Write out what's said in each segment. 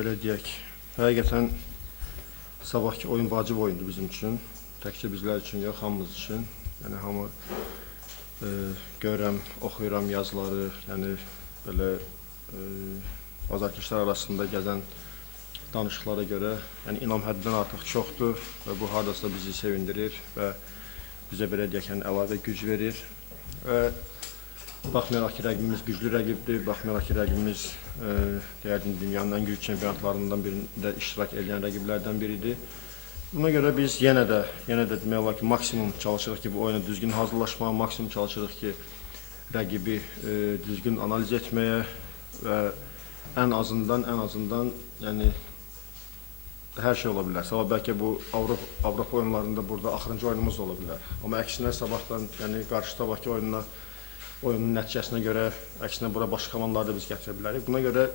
belə deyək, həqiqətən sabahki oyun vacib oyundur bizim üçün. Təkcə bizlər üçün yox, hamımız üçün. Yəni hamı görürəm, oxuyuram yazıları, yəni belə azarkeşlər arasında gəzən danışıqlara görə, yəni inam həddindən artıq çoxdur və bu hardasa bizi sevindirir və bizə belə deyək, yəni əlavə güc verir. Və baxmayaraq ki, rəqibimiz güclü rəqibdir, baxmayaraq ki, rəqibimiz deyərdim, dünyanın ən güclü çempionatlarından birində iştirak edən rəqiblərdən biridir. Buna görə biz yenə də demək olar ki, maksimum çalışırıq ki, bu oyuna düzgün hazırlaşmağa, maksimum çalışırıq ki, rəqibi düzgün analiz etməyə və ən azından yəni hər şey ola bilər. Sabah bəlkə bu Avropa oyunlarında burada axırıncı oyunumuz ola bilər. Amma əksinə sabahdan, yəni qarşı sabahki oyunun nəticəsinə görə, əksinə bura başqa komandaları da biz gətirə bilərik. Buna görə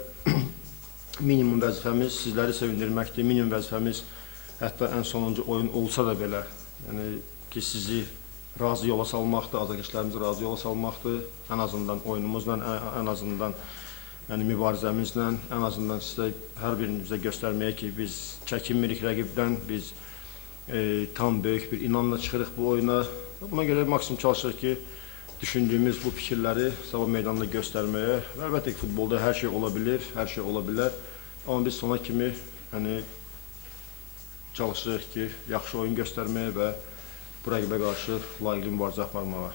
minimum vəzifəmiz sizləri sevindirməkdir. Minimum vəzifəmiz hətta ən sonuncu oyun olsa da belə, yəni ki, sizi razı yola salmaqdır, azarkeşlərimizi razı yola salmaqdır. Ən azından oyunumuzla, ən azından yəni mübarizəmizlə, ən azından sizə hər birinizə göstərməyə ki, biz çəkinmirik rəqibdən, biz tam böyük bir inamla çıxırıq bu oyuna. Buna görə maksimum çalışırıq ki, düşündüyümüz bu fikirləri sabah meydanda göstərməyə və əlbəttə ki, futbolda hər şey ola bilir, hər şey ola bilər. Amma biz sona kimi çalışırıq ki, yaxşı oyun göstərməyə və bu rəqibə qarşı layiqli mübarizə aparmağa.